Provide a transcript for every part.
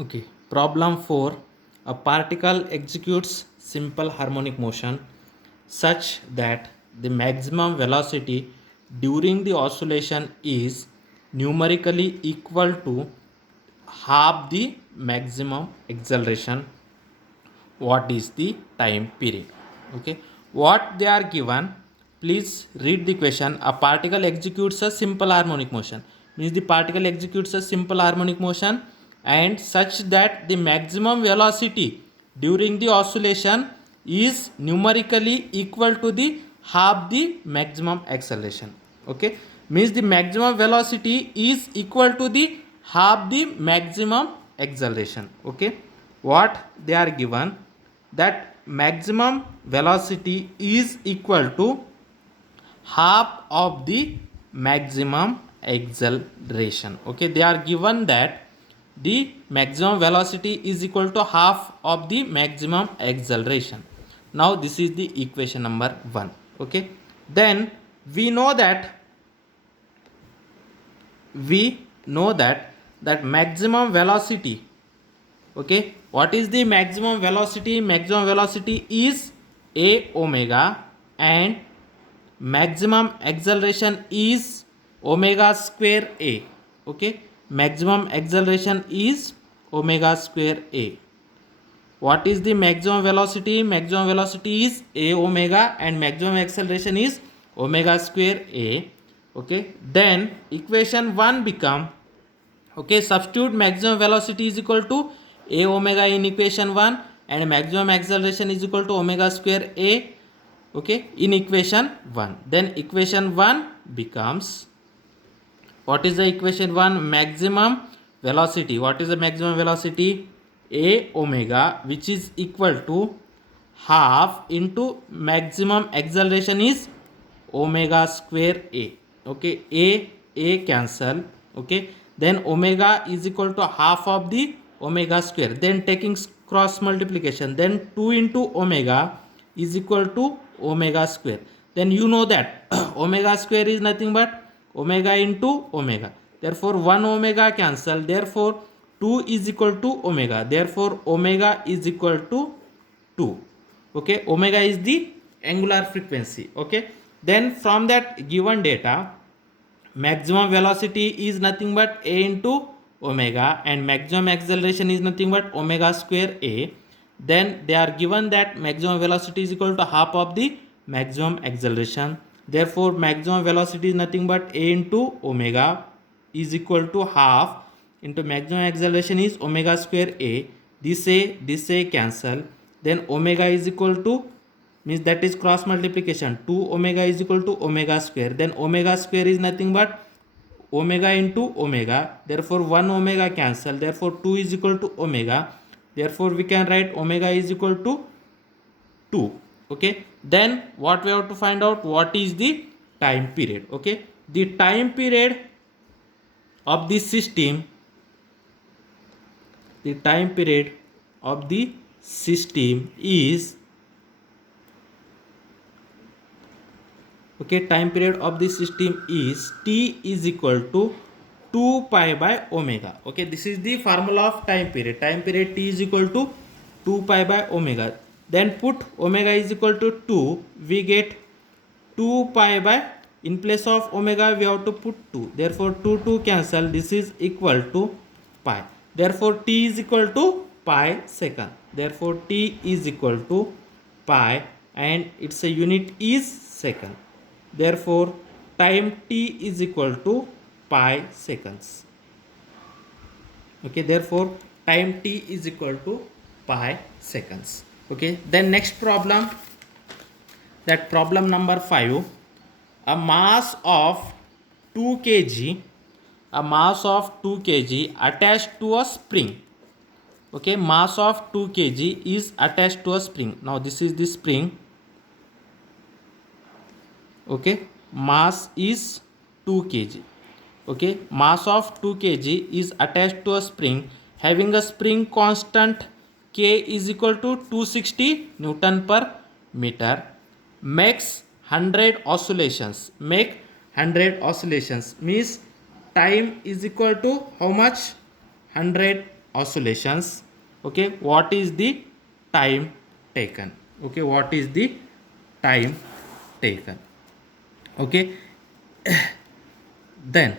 Okay, problem 4. A particle executes simple harmonic motion such that the maximum velocity during the oscillation is numerically equal to half the maximum acceleration. What is the time period? Okay, what they are given, please read the question. A particle executes a simple harmonic motion, means the particle executes a simple harmonic motion and such that the maximum velocity during the oscillation is numerically equal to the half the maximum acceleration. Okay, means the maximum velocity is equal to the half the maximum acceleration. Okay, what they are given, that maximum velocity is equal to half of the maximum acceleration. Okay, they are given that the maximum velocity is equal to half of the maximum acceleration. Now this is the equation number 1. Okay, then we know that that maximum velocity. Okay, what is the maximum velocity? Maximum velocity is a omega and maximum acceleration is omega square a. Okay, maximum acceleration is omega square a. What is the maximum velocity? Maximum velocity is a omega and maximum acceleration is omega square a. Okay, then equation 1 become, okay, substitute maximum velocity is equal to a omega in equation 1 and maximum acceleration is equal to omega square a. Okay, in equation 1, then equation 1 becomes, what is the equation 1? Maximum velocity. What is the maximum velocity? A omega, which is equal to half into maximum acceleration is omega square a. Okay, a cancel. Okay, then omega is equal to half of the omega square, then taking cross multiplication, then 2 into omega is equal to omega square. Then you know that omega square is nothing but omega into omega, therefore 1 omega cancel, therefore 2 is equal to omega, therefore omega is equal to 2. Okay, omega is the angular frequency. Okay, then from that given data, maximum velocity is nothing but a into omega and maximum acceleration is nothing but omega square a. Then they are given that maximum velocity is equal to half of the maximum acceleration, therefore maximum velocity is nothing but a into omega is equal to half into maximum acceleration is omega square a. This a cancel, then omega is equal to, means that is cross multiplication, 2 omega is equal to omega square, then omega square is nothing but omega into omega, therefore 1 omega cancel, therefore 2 is equal to omega, therefore we can write omega is equal to 2. Okay, then what we have to find out, what is the time period? Okay, the time period of the system, the time period of the system is, okay, time period of the system is t is equal to 2 pi by omega. Okay, this is the formula of time period. Time period t is equal to 2 pi by omega. Then put omega is equal to 2, we get 2 pi by, in place of omega we have to put 2, therefore 2 cancel, this is equal to pi, therefore t is equal to pi second, therefore t is equal to pi and its a unit is second, therefore time t is equal to pi seconds. Okay, therefore time t is equal to pi seconds. Okay, then next problem, that problem number 5. A mass of 2 kg, a mass of 2 kg attached to a spring. Okay, mass of 2 kg is attached to a spring. Now this is the spring. Okay, mass is 2 kg. Okay, mass of 2 kg is attached to a spring having a spring constant k is equal to 260 Newton per meter, makes 100 oscillations. Make 100 oscillations means time is equal to how much? 100 oscillations. Okay, what is the time taken? Okay, what is the time taken? Okay, then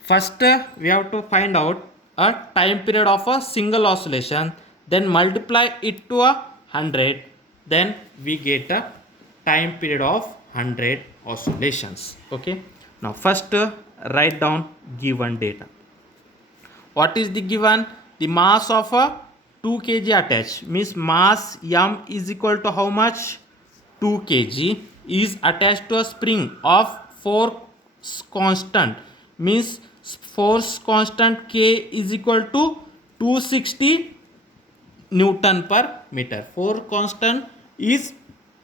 first we have to find out a time period of a single oscillation, then multiply it to 100, then we get a time period of 100 oscillations. Okay, now first write down given data. What is the given? The mass of a 2 kg attached, means mass m is equal to how much? 2 kg is attached to a spring of force constant, means force constant K is equal to 260 Newton per meter. Force constant is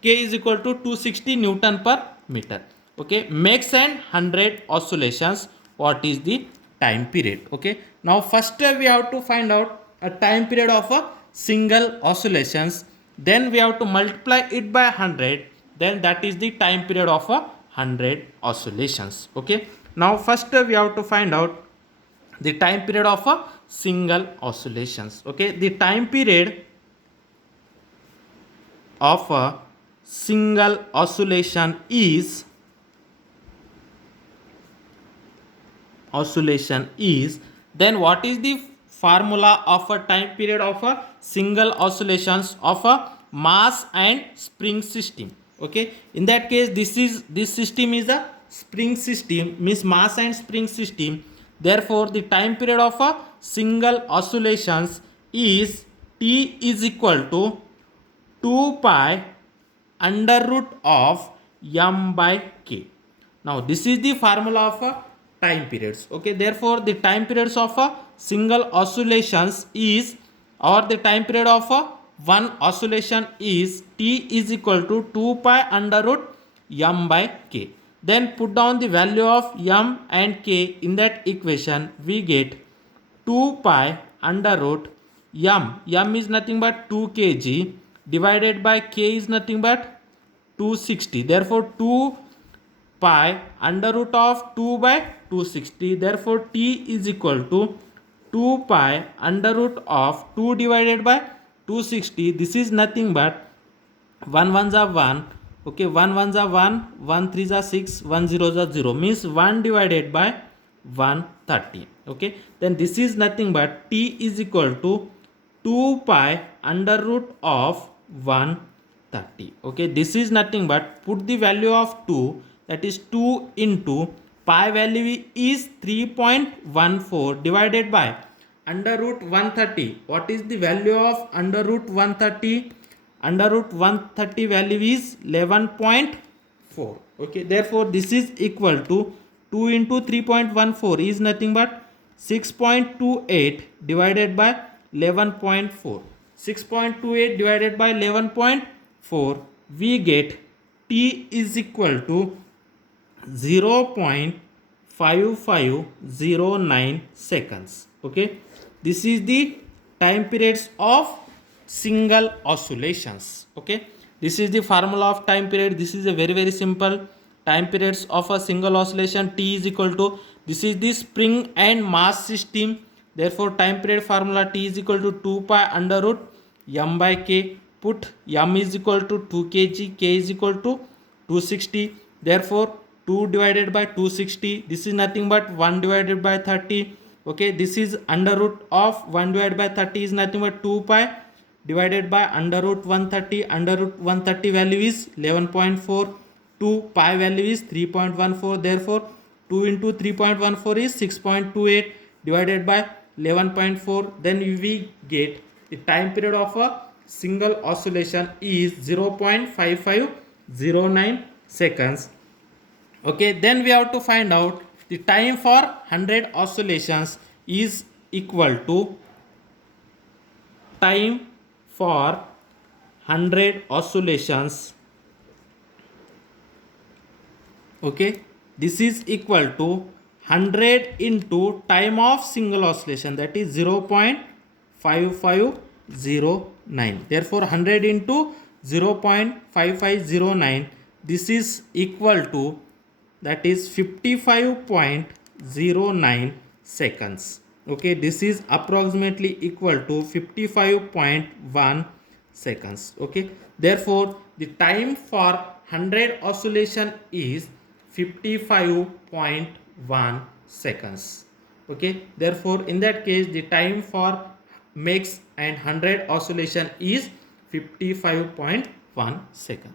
K is equal to 260 Newton per meter. Okay, makes an 100 oscillations. What is the time period? Okay, now first we have to find out a time period of a single oscillations, then we have to multiply it by 100, then that is the time period of a 100 oscillations. Okay, now first we have to find out the time period of a single oscillations. Okay, the time period of a single oscillation is then what is the formula of a time period of a single oscillations of a mass and spring system? Okay, in that case this system is a spring system, means mass and spring system. Therefore the time period of a single oscillations is T is equal to 2 pi under root of m by k. Now this is the formula of time periods. Okay, therefore the time periods of a single oscillations is, or the time period of a one oscillation is T is equal to 2 pi under root m by k. Then put down the value of m and k in that equation. We get 2 pi under root m is nothing but 2 kg divided by k is nothing but 260. Therefore 2 pi under root of 2 by 260. Therefore T is equal to 2 pi under root of 2 divided by 260. This is nothing but 1 ones are 1. Okay, 1 ones are 1, 1 threes are 6, 1 zeros are 0, means 1 divided by 130. Okay, then this is nothing but T is equal to 2 pi under root of 130. Okay, this is nothing but put the value of 2, that is 2 into pi value is 3.14 divided by under root 130. What is the value of under root 130? Under root 130 value is 11.4. Okay, therefore this is equal to 2 into 3.14 is nothing but 6.28 divided by 11.4. 6.28 divided by 11.4, we get T is equal to 0.5509 seconds. Okay, this is the time periods of single oscillations. Okay, this is the formula of time period. This is a very simple time periods of a single oscillation. T is equal to, this is the spring and mass system. Therefore time period formula T is equal to 2 pi under root m by k. Put m is equal to 2 kg, k is equal to 260. Therefore 2 divided by 260, this is nothing but 1 divided by 30. Okay, this is under root of 1 divided by 30 is nothing but 2 pi divided by under root 130. Under root 130 value is 11.4. 2 pi value is 3.14. Therefore 2 into 3.14 is 6.28 divided by 11.4. Then we get the time period of a single oscillation is 0.5509 seconds. Okay, then we have to find out the time for 100 oscillations is equal to time for 100 oscillations. Okay, this is equal to 100 into time of single oscillation, that is 0.5509. Therefore 100 into 0.5509, this is equal to, that is 55.09 seconds. Okay, this is approximately equal to 55.1 seconds. Okay, therefore the time for 100 oscillation is 55.1 seconds. Okay, therefore in that case the time for mix and 100 oscillation is 55.1 second.